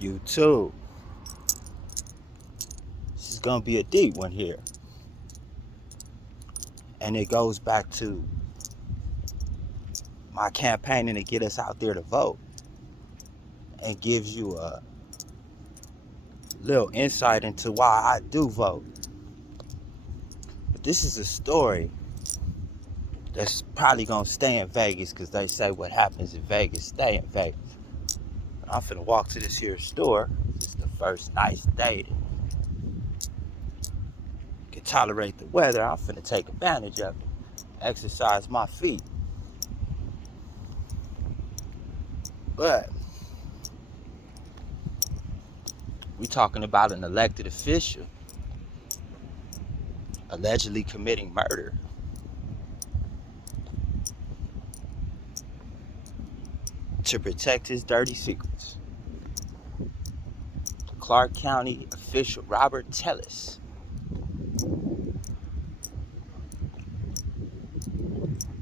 YouTube. This is gonna be a deep one here. And it goes back to my campaigning to get us out there to vote. And gives you a little insight into why I do vote. But this is a story that's probably gonna stay in Vegas, because they say what happens in Vegas stay in Vegas. I'm finna walk to this here store. It's the first nice day to can tolerate the weather. I'm finna take advantage of it. Exercise my feet. But we talking about an elected official allegedly committing murder. To protect his dirty secrets. Clark County official Robert Tellis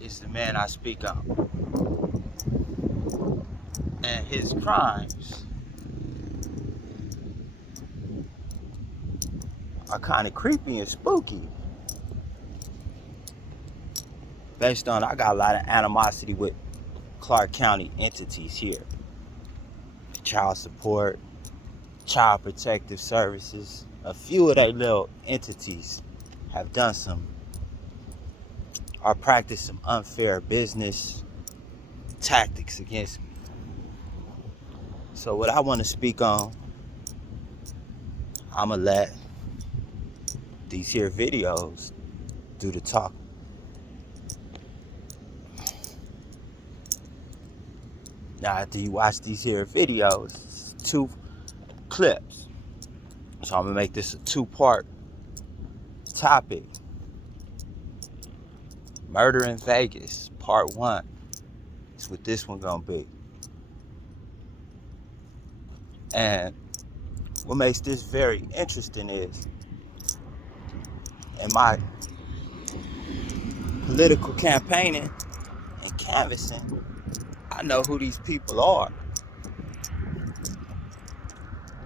is the man I speak of. And his crimes are kind of creepy and spooky. Based on, I got a lot of animosity with Clark County entities here. Child support, child protective services. A few of their little entities have done or practiced some unfair business tactics against me. So what I want to speak on, I'ma let these here videos do the talk. Now, after you watch these here videos, it's 2 clips. So I'm gonna make this a 2-part topic. Murder in Vegas, part 1. That's what this one gonna be. And what makes this very interesting is, in my political campaigning and canvassing, I know who these people are.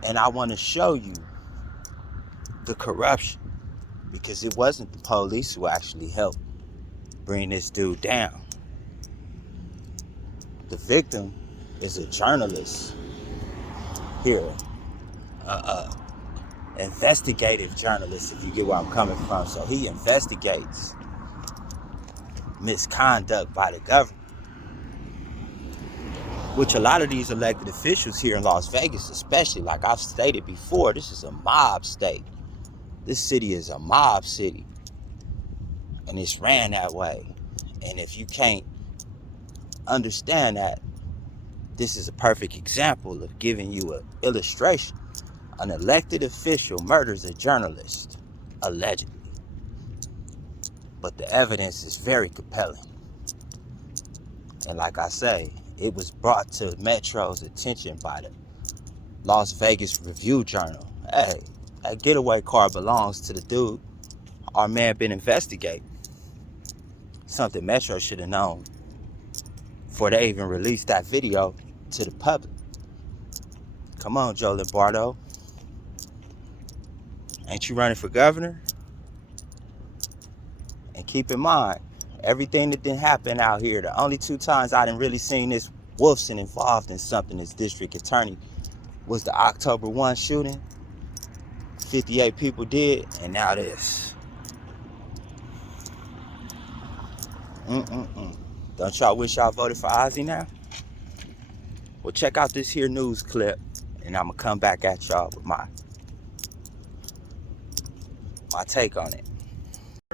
And I want to show you the corruption, because it wasn't the police who actually helped bring this dude down. The victim is a journalist here, investigative journalist, if you get where I'm coming from. So he investigates misconduct by the government, which a lot of these elected officials here in Las Vegas, especially, like I've stated before, this is a mob state. This city is a mob city, and it's ran that way. And if you can't understand that, this is a perfect example of giving you an illustration. An elected official murders a journalist, allegedly. But the evidence is very compelling. And like I say, it was brought to Metro's attention by the Las Vegas Review-Journal. Hey, that getaway car belongs to the dude our man been investigating. Something Metro should have known before they even released that video to the public. Come on, Joe Lombardo. Ain't you running for governor? And keep in mind, everything that didn't happen out here, the only 2 times I didn't really seen this Wolfson involved in something as district attorney was the October 1 shooting. 58 people did, and now this. Don't y'all wish y'all voted for Ozzy now? Well, check out this here news clip, and I'm gonna come back at y'all with my take on it.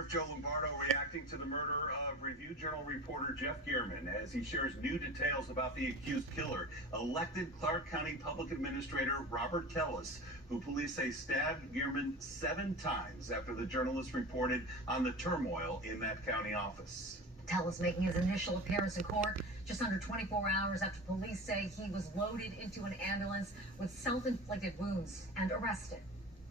Joe Lombardo reacting to the murder of Review Journal reporter Jeff Gehrman as he shares new details about the accused killer, elected Clark County Public Administrator Robert Tellis, who police say stabbed Gehrman 7 times after the journalist reported on the turmoil in that county office. Tellis making his initial appearance in court just under 24 hours after police say he was loaded into an ambulance with self-inflicted wounds and arrested.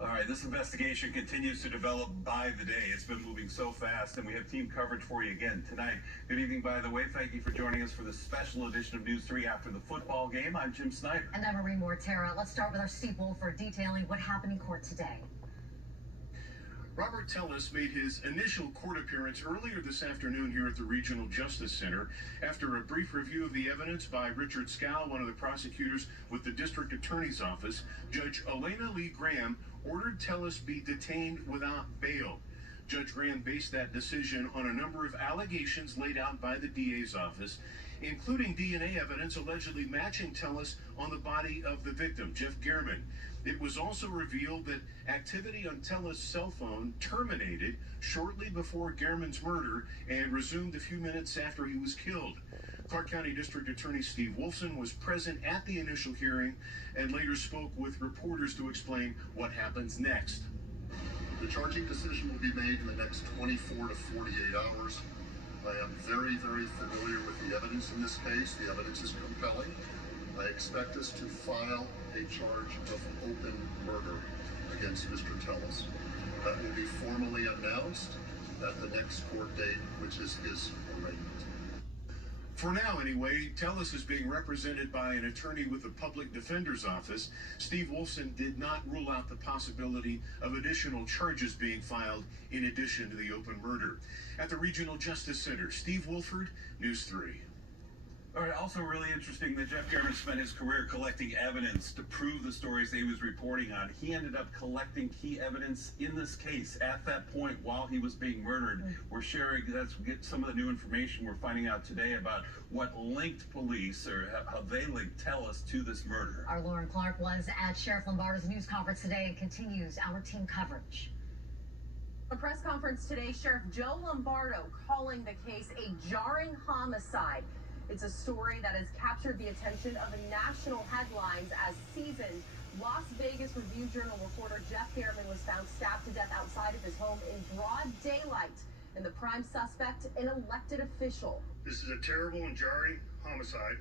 All right, this investigation continues to develop by the day. It's been moving so fast, and we have team coverage for you again tonight. Good evening, by the way. Thank you for joining us for this special edition of News 3 after the football game. I'm Jim Snyder. And I'm Marie Mortera. Let's start with our Steve Wolford detailing what happened in court today. Robert Tellis made his initial court appearance earlier this afternoon here at the Regional Justice Center after a brief review of the evidence by Richard Scow, one of the prosecutors with the District Attorney's Office. Judge Elena Lee Graham ordered Tellis be detained without bail. Judge Graham based that decision on a number of allegations laid out by the DA's office, including DNA evidence allegedly matching Tellis on the body of the victim, Jeff Gehrman. It was also revealed that activity on Tellis' cell phone terminated shortly before Gehrman's murder and resumed a few minutes after he was killed. Clark County District Attorney Steve Wolfson was present at the initial hearing and later spoke with reporters to explain what happens next. The charging decision will be made in the next 24 to 48 hours. I am very, very familiar with the evidence in this case. The evidence is compelling. I expect us to file a charge of open murder against Mr. Tellis. That will be formally announced at the next court date, which is his arraignment. For now, anyway, Tellis is being represented by an attorney with the Public Defender's Office. Steve Wolfson did not rule out the possibility of additional charges being filed in addition to the open murder. At the Regional Justice Center, Steve Wolford, News 3. All right, also really interesting that Jeff Gehrman spent his career collecting evidence to prove the stories that he was reporting on. He ended up collecting key evidence in this case at that point while he was being murdered. We're sharing, get some of the new information we're finding out today about what linked police or how they linked Tellis to this murder. Our Lauren Clark was at Sheriff Lombardo's news conference today and continues our team coverage. A press conference today, Sheriff Joe Lombardo calling the case a jarring homicide. It's a story that has captured the attention of national headlines as seasoned Las Vegas Review-Journal reporter Jeff Gehrman was found stabbed to death outside of his home in broad daylight, and the prime suspect, an elected official. This is a terrible and jarring homicide,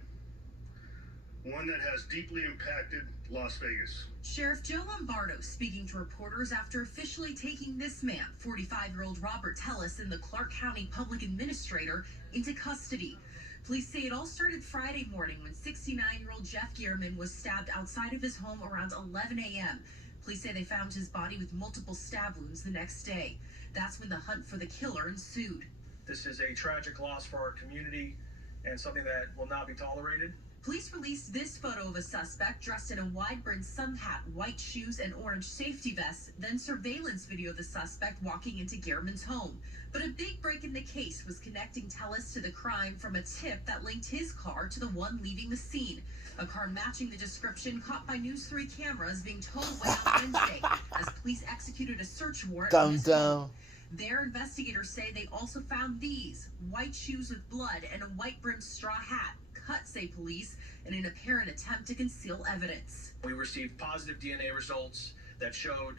one that has deeply impacted Las Vegas. Sheriff Joe Lombardo speaking to reporters after officially taking this man, 45-year-old Robert Tellis, and the Clark County Public Administrator, into custody. Police say it all started Friday morning when 69-year-old Jeff Gehrman was stabbed outside of his home around 11 a.m. Police say they found his body with multiple stab wounds the next day. That's when the hunt for the killer ensued. This is a tragic loss for our community and something that will not be tolerated. Police released this photo of a suspect dressed in a wide-brimmed sun hat, white shoes, and orange safety vest, then surveillance video of the suspect walking into Gehrman's home. But a big break in the case was connecting Tellis to the crime from a tip that linked his car to the one leaving the scene. A car matching the description caught by News 3 cameras being towed away on Wednesday as police executed a search warrant on his home. Their investigators say they also found these, white shoes with blood and a white-brimmed straw hat, cut, say police, in an apparent attempt to conceal evidence. We received positive DNA results that showed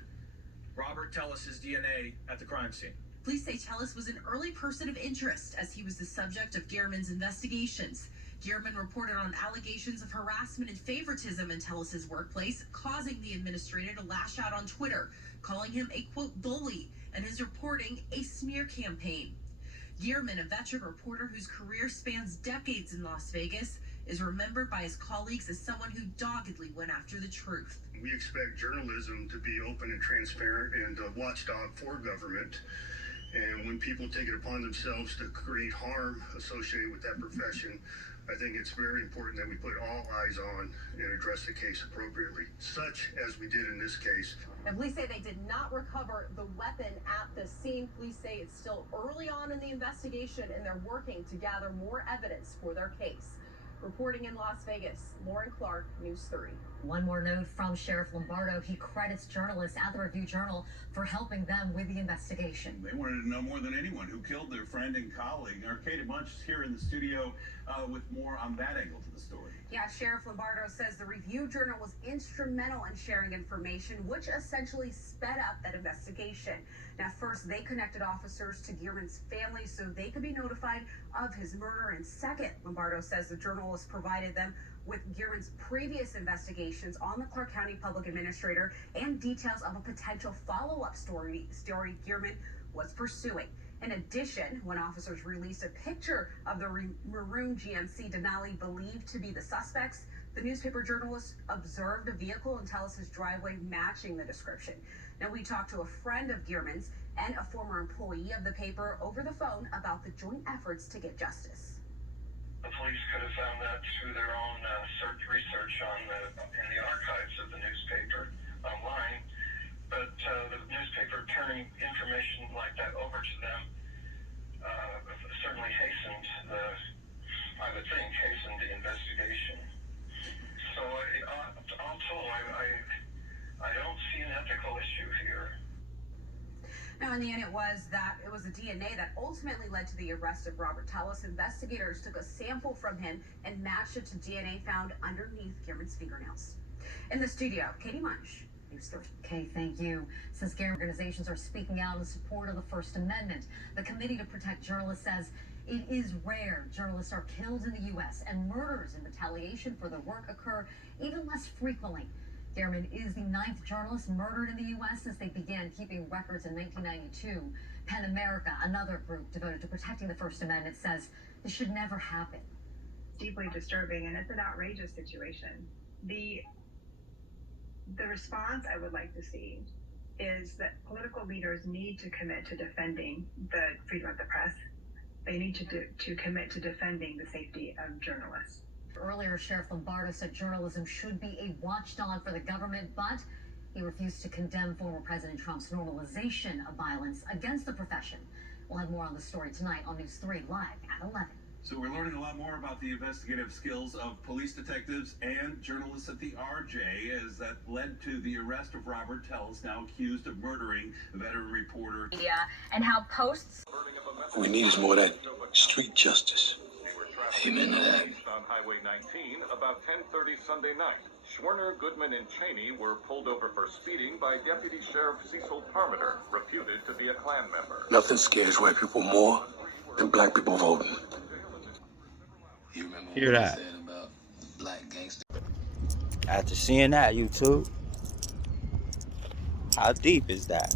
Robert Tellis' DNA at the crime scene. Police say Tellis was an early person of interest as he was the subject of Gehrman's investigations. Gehrman reported on allegations of harassment and favoritism in Tellis' workplace, causing the administrator to lash out on Twitter, calling him a, quote, bully, and his reporting a smear campaign. Gehrman, a veteran reporter whose career spans decades in Las Vegas, is remembered by his colleagues as someone who doggedly went after the truth. We expect journalism to be open and transparent and a watchdog for government. And when people take it upon themselves to create harm associated with that profession, I think it's very important that we put all eyes on and address the case appropriately, such as we did in this case. And police say they did not recover the weapon at the scene. Police say it's still early on in the investigation and they're working to gather more evidence for their case. Reporting in Las Vegas, Lauren Clark, News 3. One more note from Sheriff Lombardo. He credits journalists at the Review-Journal for helping them with the investigation. They wanted to know more than anyone who killed their friend and colleague. Our Katie Bunch is here in the studio with more on that angle to the story. Yeah, Sheriff Lombardo says the Review-Journal was instrumental in sharing information, which essentially sped up that investigation. Now, first, they connected officers to Gehrman's family so they could be notified of his murder. And second, Lombardo says the journalists provided them with Gearman's previous investigations on the Clark County Public Administrator and details of a potential follow-up story Gearman was pursuing. In addition, when officers released a picture of the maroon GMC Denali believed to be the suspects, the newspaper journalist observed a vehicle in Tellis's driveway matching the description. Now, we talked to a friend of Gearman's and a former employee of the paper over the phone about the joint efforts to get justice. The police could have found that through their own research in the archives of the newspaper online, but the newspaper turning information like that over to them certainly hastened the investigation. So all told, I don't see an ethical issue here. Now, in the end, it was the DNA that ultimately led to the arrest of Robert Tellis. Investigators took a sample from him and matched it to DNA found underneath Gearman's fingernails. In the studio, Katie Munch, News 3. Okay, thank you. Since Gearman organizations are speaking out in support of the First Amendment, the Committee to Protect Journalists says it is rare journalists are killed in the U.S. and murders in retaliation for their work occur even less frequently. Gearman is the 9th journalist murdered in the U.S. since they began keeping records in 1992. PEN America, another group devoted to protecting the First Amendment, says this should never happen. Deeply disturbing, and it's an outrageous situation. The response I would like to see is that political leaders need to commit to defending the freedom of the press. They need to commit to defending the safety of journalists. Earlier, Sheriff Lombardo said journalism should be a watchdog for the government, but he refused to condemn former President Trump's normalization of violence against the profession. We'll have more on the story tonight on News 3 live at 11. So we're learning a lot more about the investigative skills of police detectives and journalists at the RJ, as that led to the arrest of Robert Tellis, now accused of murdering veteran reporter. And how posts. What we need is more of that street justice. Amen to that. On Highway 19, about 10:30 Sunday night, Schwerner, Goodman, and Cheney were pulled over for speeding by Deputy Sheriff Cecil Parmenter, reputed to be a Klan member. Nothing scares white people more than black people voting. You hear that? About black gangsters. After seeing that, YouTube, how deep is that?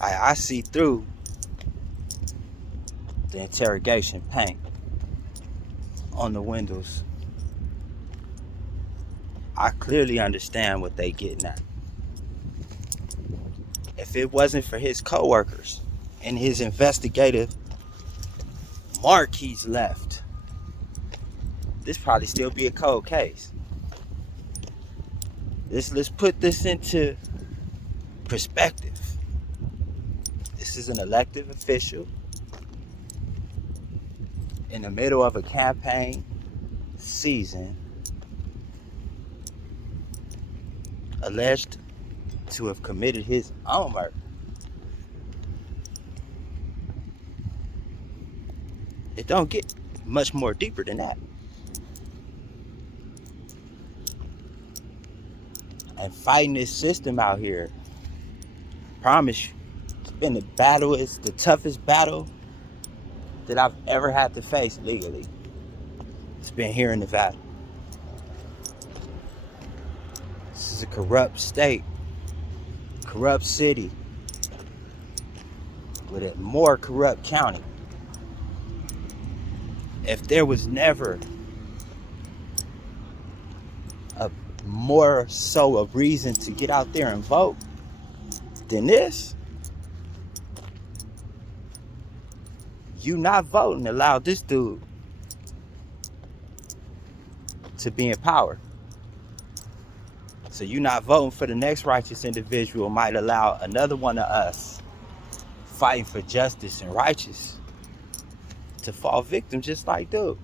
I see through the interrogation paint on the windows. I clearly understand what they getting at. If it wasn't for his co-workers and his investigative mark he's left, this probably still be a cold case. Let's put this into perspective. This is an elected official in the middle of a campaign season, alleged to have committed his own murder. It don't get much more deeper than that. And fighting this system out here, promise you, it's been the battle, it's the toughest battle that I've ever had to face legally. It's been here in Nevada. This is a corrupt state, corrupt city, with a more corrupt county. If there was never a more so a reason to get out there and vote than this, you not voting allowed this dude to be in power. So you not voting for the next righteous individual might allow another one of us fighting for justice and righteous to fall victim just like dude.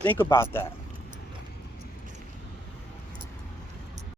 Think about that.